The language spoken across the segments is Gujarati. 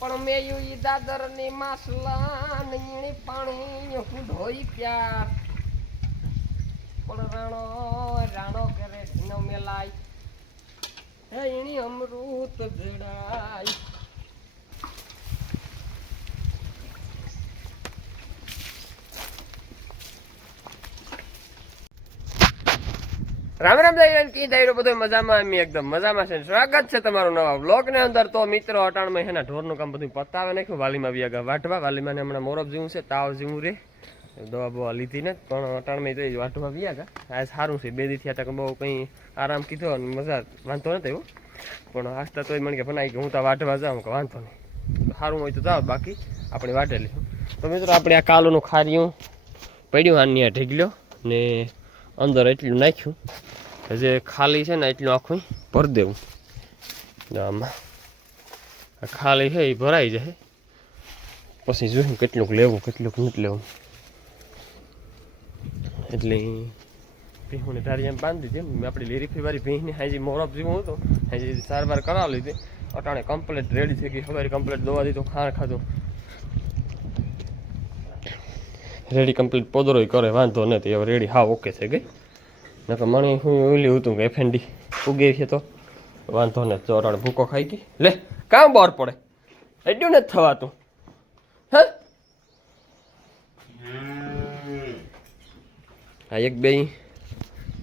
પણ મેં ઈ દાદર ની માસલા ની પાણી હું ધોઈ પ્યાર પણ રાણો રાણો કરે ધીનો મેલાય હે ઈણી અમૃત જડાય રામ રામ દાયરા કી દાયરો બધો મજામાં અમે એકદમ મજામાં છે સ્વાગત છે તમારું નવા વ્લોગ ને અંદર તો મિત્રો અટાણમાં હેના ઢોરનું કામ બધું પતાવે નાખ્યું વાલીમાં વ્યાગા વાટવા વાલીમાં હમણાં મોરબ જેવું છે તાવ જેવું રે દવા બવા લીધી ને પણ અટાણમાં તો વાટવા વ્યાગા આ સારું છે બે દી થયા બહુ કંઈ આરામ કીધો અને મજા વાંધો નથી એવું પણ આસ્તા તોય મને કે ભણાઈ કે હું તો વાટવા જાઉં કે વાંધો નહીં સારું હોય તો જાઓ બાકી આપણે વાટેલી તો મિત્રો આપણે આ કાલુનું ખાર્યું પડ્યું આની આ ઢીગલ્યો ને અંદર એટલું નાખ્યું જે ખાલી છે ને એટલું આખું ભરી દેવું આમાં ખાલી છે એ ભરાઈ જાય પછી જોયું કેટલુંક લેવું કેટલુંક નથી લેવું એટલે ભીહોને ધારી એમ બાંધી દીધી મેં આપણી લીરીફી વાળી ભીંની હાજી મોરબ જેવું હતું હાજી સારવાર કરાવી લીધી અટાણે કમ્પ્લીટ રેડી થઈ ગઈ સવારે કમ્પ્લીટ દવા દીધું ખાણ ખાધું રેડી કમ્પ્લીટ પોદરોય કરે વાંધો નથી હવે રેડી હા ઓકે થઈ ગઈ નકર મને હું ઓલી હતું કે એફએનડી ઉગે છે તો વાંધો ને ચોરાણ ભૂકો ખાઈ ગઈ લે કામ બહાર પડે એટલું નથી થવાતું હા હા એક બે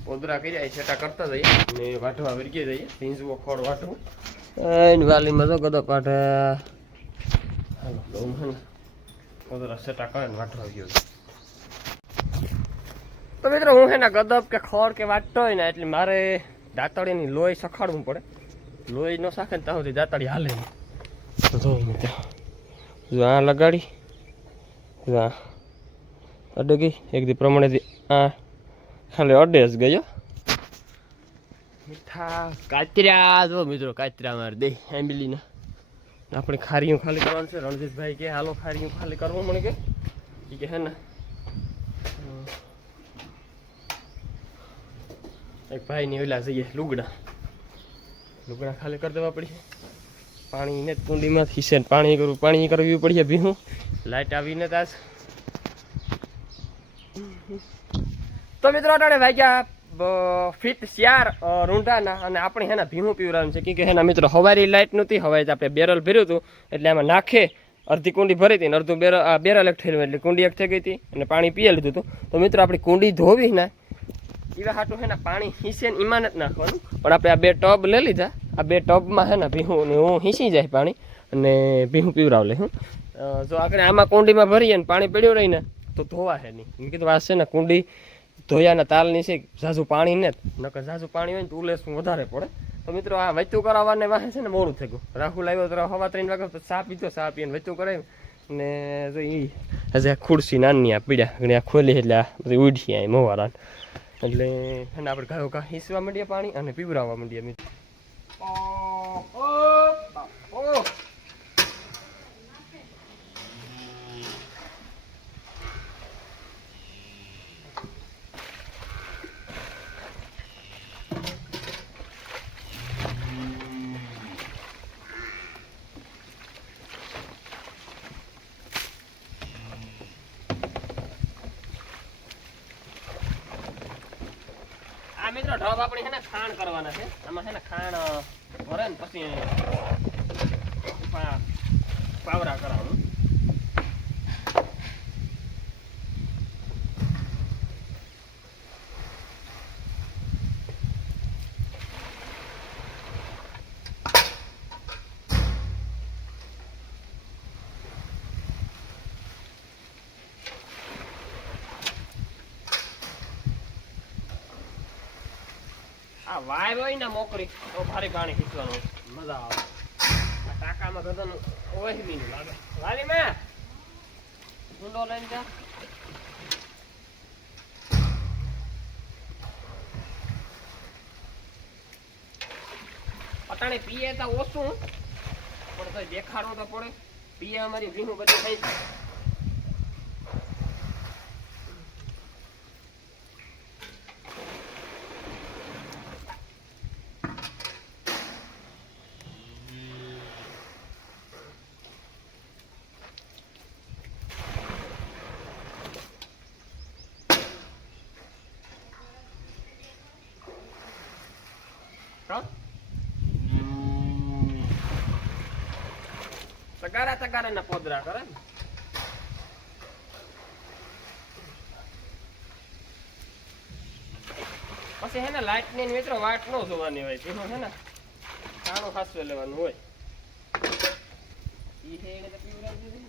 પોદરા કર્યા છેટા કરતા જઈએ ને વાટવા વરગી જઈએ ભીંજવો ખોળ વાટવું એની વાલીમાં તો ગદો પાઠ હાલો બહુ હે ને પોદરા છેટા કરે ને વાટવા ગયો તો મિત્રો હું હે ને ગદબ કે ખોર કે વાટતો હોય ને એટલે મારે દાંતડીની લોહી સખાડવું પડે લોહી ન સાખે ને ત્યાં સુધી દાંતડી હાલે નહીં તો જો મિત્રો જો આ લગાડી જો આ અડે ગઈ એક દી પ્રમાણેથી આ ખાલી અડે જ ગયો મીઠા કાતર્યા જો મિત્રો કાતર્યા મારે દે ફેમિલીના આપણે ખારીયું ખાલી કરવાનું છે રણજીતભાઈ કે હાલો ખારીયું ખાલી કરવું મને કે હે ને એક ભાઈની ઓલા જઈએ લુગડા ખાલી કરી દેવા પડીએ પાણીને કુંડીમાં ખીસે પાણી કરવી પડીએ ભીહું લાઇટ આવીને તાસ તો મિત્રો અટાણે વાગ્યા ફીટ 4 રૂંઢાના અને આપણે હેના ભીહું પીવરાવાનું છે કે હેના મિત્રો હવારી લાઇટ નહોતી હવારે આપણે બેરલ ભર્યું હતું એટલે આમાં નાખે અડધી કુંડી ભરી હતી ને અડધું બેરલ એક થયેલું એટલે કુંડી એક થઈ ગઈ હતી અને પાણી પીએ લીધું હતું તો મિત્રો આપણી કુંડી ધોવી ના એવા હાટું હે ને પાણી હિંસે ને ઈમાન જ નાખવાનું પણ આપણે આ બે ટબ લઈ લીધા આ બે ટબમાં હે ને ભીહું ને હું હિંસી જાય પાણી અને ભીહું પીવરાવ લે હું જો આપણે આમાં કુંડીમાં ભરીએ ને પાણી પડ્યું રહીને તો ધોવા હે નહીં મેં કીધું આ છે ને કુંડી ધોયાના તાલની છે ઝાઝું પાણી ને નકર ઝાઝું પાણી હોય ને તો ઉલેસું વધારે પડે તો મિત્રો આ વચ્ચું કરાવવાને વાહે છે ને મોડું થઈ ગયું રાહુલ આવ્યો તો હવા 3 વાગે તો ચા પીધો ચા પીને વચ્ચું કરાવ્યું ને જો એ હજી આ ખુરશી નાની આ પીડ્યા ઘણી આ ખોલી એટલે આ બધી ઉઠી આ મોવારા એટલે એને આપણે ગાયો ઘા હીસવા માંડીએ પાણી અને પીવરાવવા માંડીએ મિત્રો મિત્રો ઢબ આપણે છે ને ખાણ કરવાના છે આમાં છે ને ખાણ ભરે ને પછી પાવરા કરવાનું આ વાય હોય ને મોકરી તો ભારે પાણી ખીચવાનું મજા આવે આ ટાંકામાં ગદન ઓહી બી નહીં લાગે વાલી મેં ઊંડો લઈને જા અટાણે પીએ તો ઓછું પણ તો દેખાડવું તો પડે પીએ અમારી ભીનું બધી થઈ તગારા ના પોદરા કરે ને. પછી હે ને લાઈટ ની મિત્રો વાટ ન જોવાની હોય, તેનું હે ને ખાણું ખાસું લેવાનું હોય. ઈ હે એને તો પીવડાવી દીધું.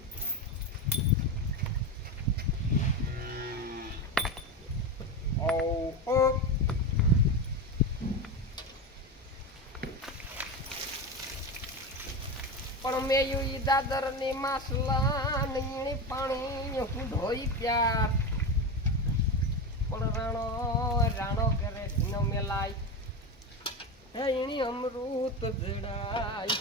પણ મેં ઈ દાદર ની માસલા ની પાણી હું ધોઈ પ્યાર પણ રાણો કરે નો મેલાય હે એની અમૃત જડાય.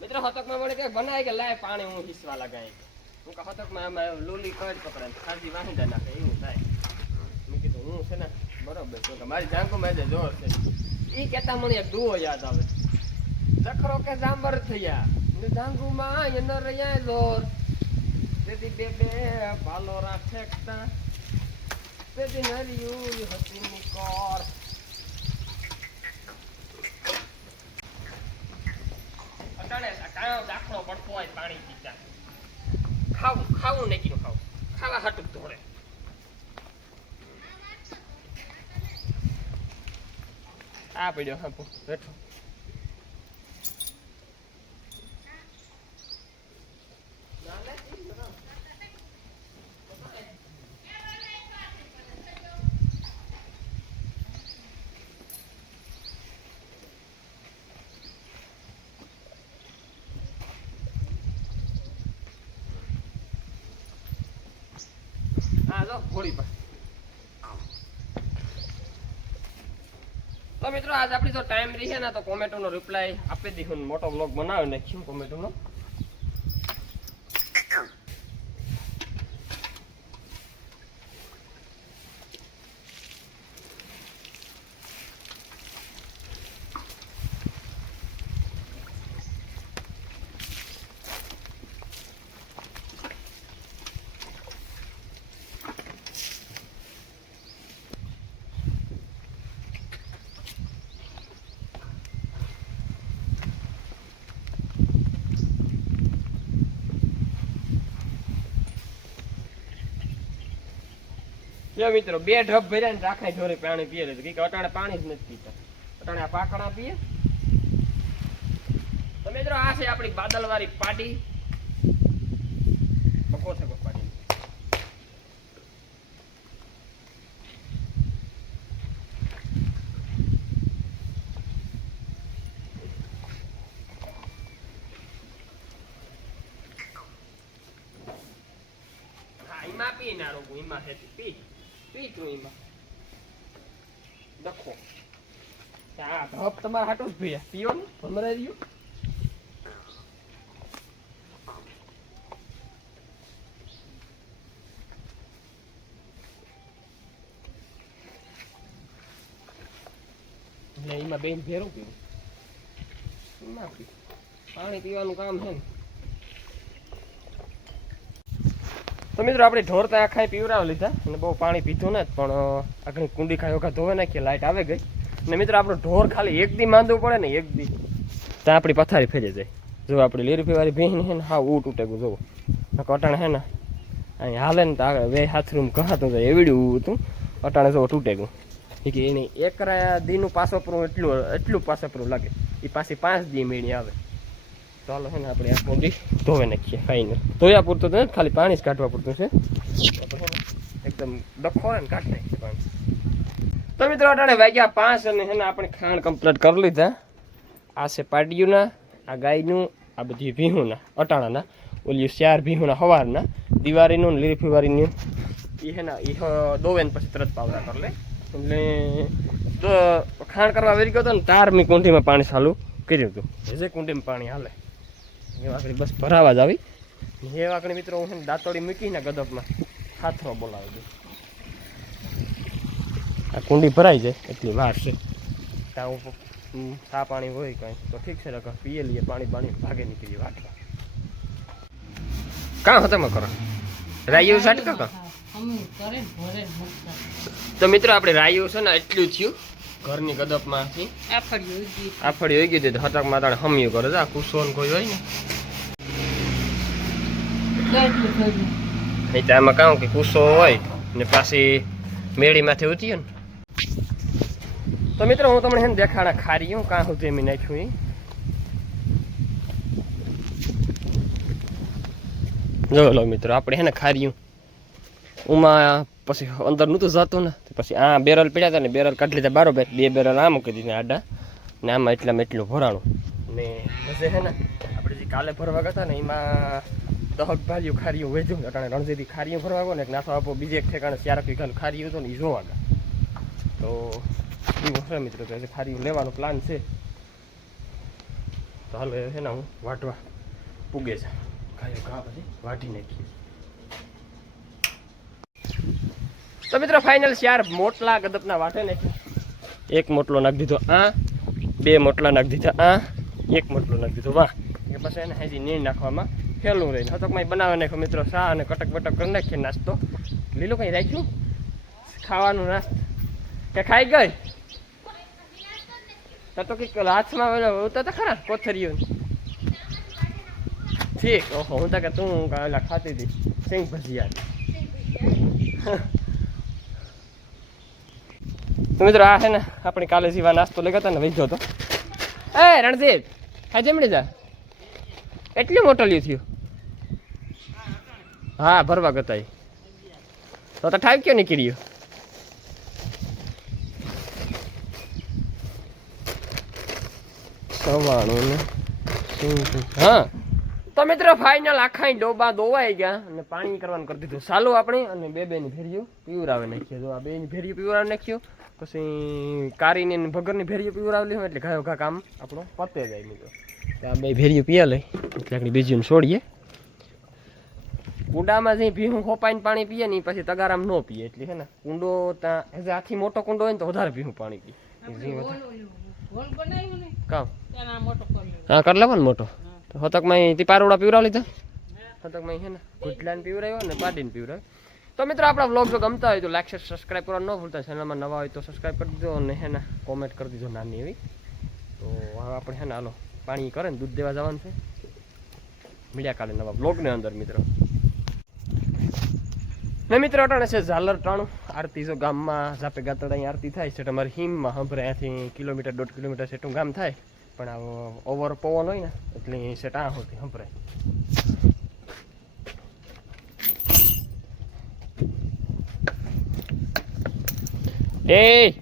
મિત્રો હતકમાં મને કે બનાય કે લાય પાણી હું હિસવા લગાય. હું કહા હતકમાં આમાં લોલી કડ પકડે ખાજી વાહિંદા નાખે એવું થાય. મેં કીધું હું છે ને બરોબર છે કે મારી જાંગુ માં જોર છે. ઈ કેતા મને એક દુઓ યાદ આવે. જખરો કે જાંબર થયા ને જાંગુ માં એનો રહ્યા જોર. તેથી બે પાલો રાખેકતા તેથી નરિયું હતી મુકોર. અટાણે કાયો દાખલો પડતો હોય પાણી પીતા. ખાવું ને કીધું ખાવા હાટું ધોરે. આ પડ્યો હા બેઠો. તો મિત્રો આજ આપણી જો ટાઈમ રહી છે ને તો કોમેન્ટો નો રિપ્લાય આપી દીધું, મોટો બ્લોગ બનાવી નાખ્યું કોમેન્ટો નો. જો મિત્રો બે ઢબ ભર્યા ને રાખા ઢોરે પાણી પીએ છે કે અટાણે પાણી જ નથી પીતા, અટાણે આ પાકડા પીએ. તો મિત્રો આ છે આપણી બાદલવાળી પાટી. બકો છે પાટી. હા એમાં પી ના રોગું એમાં છે પી તું એમાં દખો. હા ધપ તમારે હાટું જ પીએ પીઓ ને ભમરાઈ રહ્યું. એટલે એમાં બેન ભેરું પીવું એમાં પી પાણી પીવાનું કામ છે ને. તો મિત્રો આપણે ઢોર તો આખા પીવડાવી લીધા અને બહુ પાણી પીધું ને પણ આખી કુંડી ખાઈ વખત ધોવે નાખીએ લાઈટ આવે ગઈ. ને મિત્રો આપણો ઢોર ખાલી એક દી માંદવું પડે ને એક દી તો આપણી પથારી ફેરી જાય. જો આપણી લીરીફીવાળી ભીંગ છે ને હા તૂટે ગયું જોવો અટાણે છે ને અહીં હાલે ને તો વે હાથ રૂમ કહાતું જાય એવડ્યું હતું અટાણે જો તૂટે ગયું. કે એને એકરા દીનું પાસોપરું એટલું પાસોપરું લાગે એ પાછી 5 દી મેળી આવે. ચાલો છે ને આપણે આ કુંડી ધોવે નાખીએ ખાઈને. ધોયા પૂરતું તો ખાલી પાણી જ કાઢવા પૂરતું છે. એકદમ ડખો હોય ને કાઢી નાખીએ પાણી. તો મિત્રો અટાણે વાગ્યા 5 અને છે ને આપણે ખાણ કમ્પ્લીટ કરી લીધા. આ છે પાડિયુંના, આ ગાયનું, આ બધી ભીહુંના અટાણાના, ઓલી 4 ભીહુંના સવારના, દિવાળીનું લીલી ફીવારીનું એ છે ને એ દોવે ને પછી તરત પાવડા કરી લે. એટલે ખાણ કરવા વેરી ગયો હતો ને તાર મેં કુંડીમાં પાણી ચાલુ કર્યું હતું. જે કુંડીમાં પાણી હાલે એ વાકડી બસ ભરાવા જ આવી. એ વાકડી મિત્રો હું દાંતોડી મૂકીને ગદપમાં હાથરો બોલાવી દઉં. આ કુંડી ભરાઈ જાય એટલી વાર છે. ત્યાં ચા પાણી હોય કાંઈ તો ઠીક છે, રખા પીએ લઈએ પાણી ભાગે નીકળીએ વાટવા. કાં હતા કરો રાયું સાટ કા તો મિત્રો આપણે રાયું છે ને એટલું થયું ઘરની ગદપમાંથી આફડી આફડી હોઈ ગઈ હતી હટકમાં તાણે હમ્યું કરે છે આ કુસોન કોઈ હોય ને નહીં તો આમાં કામ કે કુસો હોય ને પાછી મેળીમાંથી ઉતરીએ ને તો મિત્રો હું તમને એને દેખાડા ખારીયું કાં સુધી એમ નાખ્યું એ જો લો મિત્રો આપણે હે ને ખારીયું ઉમાં પછી અંદર નહોતું જતું ને પછી આ બેરલ પડ્યા હતા ને બેરલ કાઢી લીધા બરોબર 2 બેરલ આ મૂકી દીધા આડા ને આમાં એટલામાં એટલું ભરાણું ને પછી હે ને આપણે જે કાલે ભરવા ગયા હતા ને એમાં 10 ભારીયું ખારીયું વેચ્યું અટાણે રણજીથી ખારીયું ભરવા ગયો ને નાસો આપો બીજે એક ઠેકાણે 4 વીઘાનું ખારીયું હતું ને એ જોવા ગયા તો એવું છે મિત્રો કે ખારીયું લેવાનો પ્લાન છે તો હાલો હે ને હું વાટવા પૂગે છે ઘા પછી વાટી નાખીએ તો મિત્રો ફાઇનલ 4 મોટલા ગદપના વાટે નાખ્યા એક મોટલો નાખી દીધો આ 2 મોટલા નાખી દીધા આ 1 મોટલો નાખી દીધો વાહ એ પછી એને હજી નીણ નાખવામાં ફેલું રહીને હતકમાં બનાવી નાખ્યો મિત્રો શા અને કટક બટક કરી નાખીએ નાસ્તો લીલું કંઈ રાખ્યું ખાવાનું નાસ્તો કે ખાઈ ગઈ તો કંઈક હાથમાં ઉતરતા ખરા કોથરીઓ ઠીક ઓહો હું તો કે તું ઓલા ખાતી હતી સિંગ ભજીયા તો મિત્રો આ છે ને આપણે કાલે જીવા નાસ્તો લઈ ગયા ને વૈજો તો એ રણજીત ખાઈ જમણી જા એટલું મોટલ્યું થયું હા ભરવા ગતા તો ઠાવ ક્યાં નીકળ્યો સવાણું ને હા તો મિત્રો ફાઇનલ આખા ડોબા દોવાઈ ગયા અને પાણી કરવાનું કરી દીધું ચાલુ આપણે અને બેની ભેરીઓ પીવરાવે નાખ્યો જો આ બેની ભેરીઓ પીવરાવે નાખ્યો પછી કારીને ભગરની ભેરીઓ પીવરાવેલી હોય એટલે ગાયો ઘા કામ આપણો પતે જાય મિત્રો આ 2 ભેરીઓ પીયા લઈ એટલે આપણે બીજીને છોડીએ કુંડામાં જઈ ભીહું હોપાઈને પાણી પીએ ને પછી તગારામાં ન પીએ એટલે છે ને કુંડો ત્યાં આથી મોટો કુંડો હોય ને તો વધારે ભીહું પાણી પીએ કામ હા કર લેવો ને મોટો તો હતકમાં તે પારોડા પીવરાવ લીધા હતકમાં છે ને ગુટલાને પીવરાવ્યો ને પાડીને પીવરાવ્યો તો મિત્રો આપણા વ્લોગ જો ગમતા હોય તો લાઈક શેર સબસ્ક્રાઈબ કરવાનું ન ભૂલતા ચેનલમાં નવા હોય તો સબસ્ક્રાઈબ કરી દીધો અને હે ને કોમેન્ટ કરી દીધો નાની એવી તો હવે આપણે છે ને હાલો પાણી કરે ને દૂધ દેવા જવાનું છે મીડિયા કાલે નવા વ્લોગને અંદર મિત્રો ને મિત્રો અટાણે છે ઝાલર ટાણું આરતી જો ગામમાં જાપે ગાતડ અહીં આરતી થાય છે તમારે હિમમાં હંભરે અહીંયાથી કિલોમીટર 1.5 કિલોમીટર સેટું ગામ થાય પણ આ ઓવર પવન હોય ને એટલે સેટ આ હોતી હંભરે એ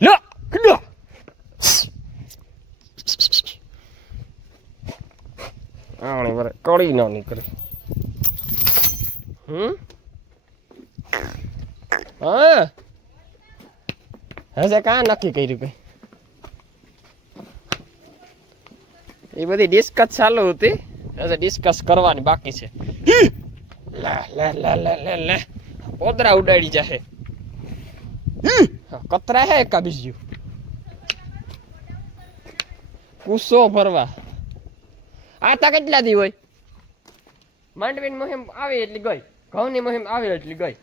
લો લો આણી વરે કળી ન નીકળે હા હજે કાં નક્કી કર્યું કઈ એ બધી ડિસ્કસ ચાલુ હતી હજે ડિસ્કસ કરવાની બાકી છે લા લા લા લા લા લા પોદરા ઉડાડી જાહે કતરા હે કા બીજું કુસો ભરવા આ તા કેટલા દી હોય માંડવીની મોહિમ આવે એટલી ગઈ ઘઉંની મોહિમ આવે એટલી ગઈ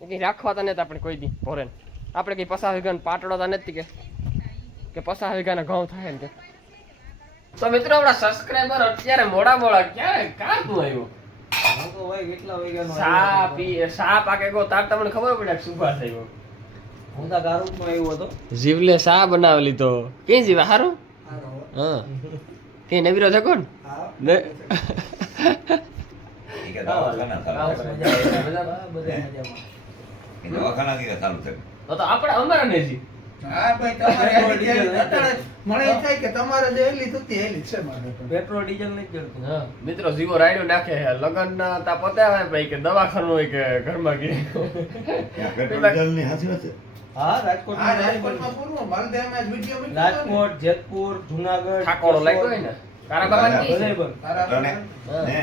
એ રાખવા તા નથી આપણે કોઈ દી ભોરે આપણે કઈ 50 વીઘાનો પાટડો તા નથી કે 50 વીઘાના ઘઉં થાય ને તો મિત્રો આપણા સબસ્ક્રાઇબર અત્યારે મોડા ક્યારે કાં તું આવ્યો તો ભાઈ કેટલા વીઘાનો સા પાકે ગો તાર તમને ખબર પડે કે સુભા થયો હું તો ગારુમાં આવ્યો હતો જીવલે સા બનાવી લીધો કે જીવા હારું હા કે નવીરો છે કોણ ને તો આપણે અમારા ને જી હા ભાઈ તમારે મને એ થાય કે તમારે જે લીધું તે લીધું છે મારે પેટ્રોલ ડીઝલ નહીં જડતું હા મિત્રો જીવો રાડ્યો નાખે છે લગન ના તા પતાવે ભાઈ કે દવાખાનું હોય કે ઘરમાં કે પેટ્રોલ ડીઝલ ની હાસી છે હા રાજકોટમાં પૂર્વ માલદેવમાં વિડિયો મૂક્યો રાજકોટ જેતપુર જૂનાગઢ ઠાકોરો લાગ્યો હોય ને તારા બાબા ની તારા ને